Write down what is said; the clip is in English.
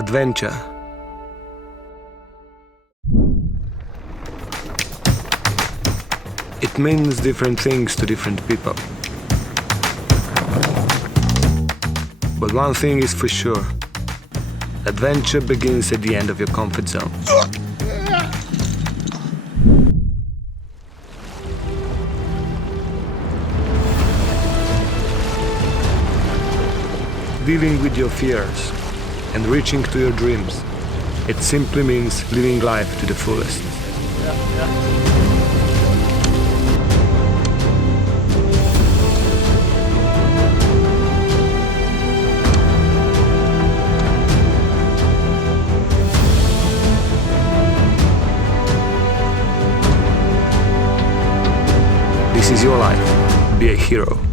Adventure. It means different things to different people. But one thing is for sure. Adventure begins at the end of your comfort zone. Dealing with your fears and reaching to your dreams. It simply means living life to the fullest. This is your life. Be a hero.